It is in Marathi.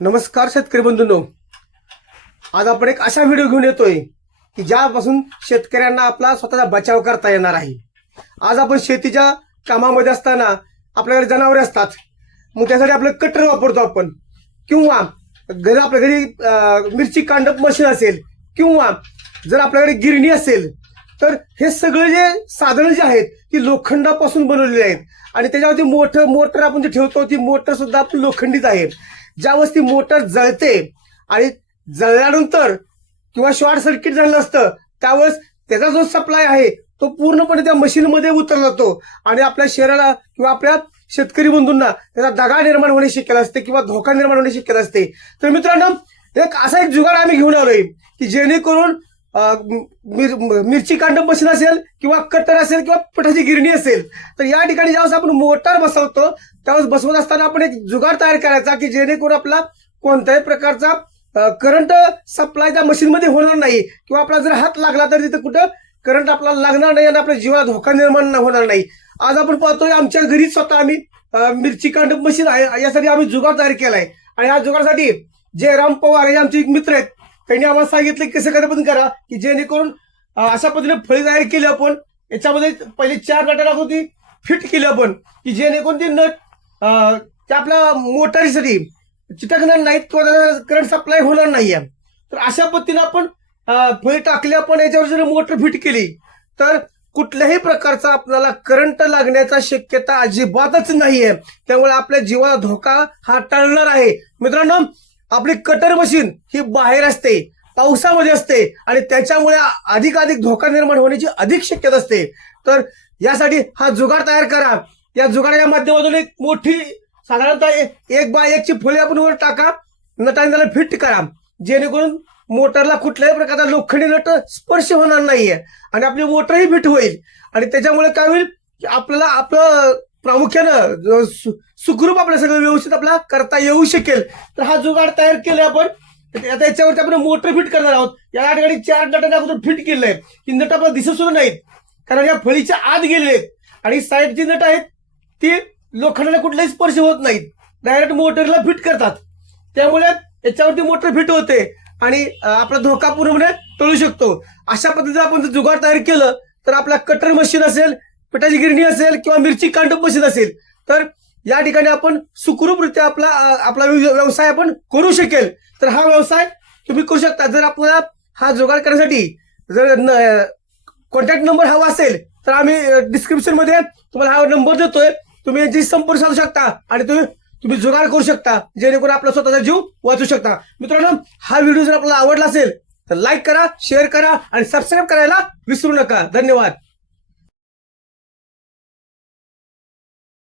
नमस्कार शेतकरी बंधूंनो, आज आपण एक अशा व्हिडिओ घेऊन येतोय की ज्यापासून शेतकऱ्यांना आपला स्वतःचा बचाव करता येणार आहे। आज आपण शेतीच्या कामामध्ये असताना आपल्याकडे जनावरे असतात, मग त्यासाठी आपलं कटर वापरतो आपण, किंवा घरी आपल्या घरी मिरची कांडप मशीन असेल, किंवा जर आपल्याकडे गिरणी असेल, तर हे सगळे जे साधनं जे आहेत ती लोखंडापासून बनवलेली आहेत आणि त्याच्यावरती मोटर आपण जे ठेवतो ती मोटर सुद्धा आपण लोखंडीच आहे। ज्यावेळेस ती मोटर जळते आणि जळल्यानंतर किंवा शॉर्ट सर्किट झालं असतं त्यावेळेस त्याचा जो सप्लाय आहे तो पूर्णपणे त्या मशीनमध्ये उतरला जातो आणि आपल्या शरीराला किंवा आपल्या शेतकरी बंधूंना त्याचा दगा निर्माण होण्याची शक्यता असते किंवा धोका निर्माण होण्याची शक्यता असते। तर मित्रांनो, एक जुगाड आम्ही घेऊन आलोय की जेणेकरून मिरची कांडप मशीन असेल किंवा कटर असेल किंवा पिठाची गिरणी असेल, तर या ठिकाणी ज्यावेळेस आपण मोटर बसवतो त्यावेळेस बसवत असताना आपण एक जुगाड तयार करायचा की जेणेकरून आपला कोणत्याही प्रकारचा करंट सप्लाय त्या मशीनमध्ये होणार नाही, किंवा आपला जर हात लागला तर तिथे कुठं करंट आपल्याला लागणार नाही आणि आपल्या जीवाला धोका निर्माण होणार नाही। आज आपण पाहतोय आमच्या घरी स्वतः आम्ही मिरची कांडप मशीन आहे यासाठी आम्ही जुगाड तयार केलाय आणि या जुगाडासाठी जयराम पवार हे आमचे एक मित्र आहेत, त्यांनी आम्हाला सांगितलं कसं पण करा की जेणेकरून अशा पद्धतीने फळी तयार केली आपण। याच्यामध्ये पहिले 4 नट लागून ती फिट केली आपण की जेणेकरून ती नट त्या आपल्या मोटारीसाठी चिटकणार नाहीत किंवा करंट सप्लाय होणार नाहीये। तर अशा पद्धतीने आपण फळी टाकली आपण, याच्यावर जर मोटर फिट केली तर कुठल्याही प्रकारचा आपल्याला करंट लागण्याचा शक्यता अजिबातच नाहीये, त्यामुळे आपल्या जीवाला धोका हा टळणार आहे। मित्रांनो, आपली कटर मशीन ही बाहेर असते, पावसामध्ये असते आणि त्याच्यामुळे अधिक धोका निर्माण होण्याची अधिक शक्यता असते। तर यासाठी हा जुगाड तयार करा। या जुगाडाच्या माध्यमातून एक मोठी साधारणतः 1 बाय 1 ची फळी आपण वर टाका, नटाने त्याला फिट करा जेणेकरून मोटरला कुठल्याही प्रकारचा लोखंडी नट स्पर्श होणार नाहीये आणि आपली मोटरही फिट होईल आणि त्याच्यामुळे काय होईल की आपल्याला आपलं प्रामुख्यानं सुखरूप आपलं सगळं व्यवस्थित आपला करता येऊ शकेल। तर हा जुगाड तयार केलाय आपण। आता याच्यावरती आपण मोटर फिट करणार आहोत। या ठिकाणी 4 नटाने अगोदर फिट केलंय की नट आपल्याला दिसत सुद्धा नाहीत, कारण या फळीच्या आत गेलेले आणि साईडची नट आहेत ती लोखंडाला कुठलाही स्पर्श होत नाहीत, डायरेक्ट मोटरला फिट करतात, त्यामुळे याच्यावरती मोटर फिट होते आणि आपला धोका पूर्णपणे टळू शकतो। अशा पद्धतीने आपण जर जुगाड तयार केलं तर आपला कटर मशीन असेल, पिठाची गिरणी असेल किंवा मिरची कांडप मशीन असेल, तर या ठिकाणी आपण सुखरूपरित्या आपला व्यवसाय आपण करू शकेल। तर हा व्यवसाय तुम्ही करू शकता। जर आपल्याला हा जुगाड करण्यासाठी जर कॉन्टॅक्ट नंबर हवा असेल तर आम्ही डिस्क्रिप्शन मध्ये तुम्हाला हा नंबर देतोय, तुम्ही यांची संपर्क साधू शकता आणि तुम्ही जुगाड करू शकता जेणेकरून आपला स्वतःचा जीव वाचू शकता। मित्रांनो, हा व्हिडिओ जर आपल्याला आवडला असेल तर लाईक करा, शेअर करा आणि सबस्क्राईब करायला विसरू नका। धन्यवाद।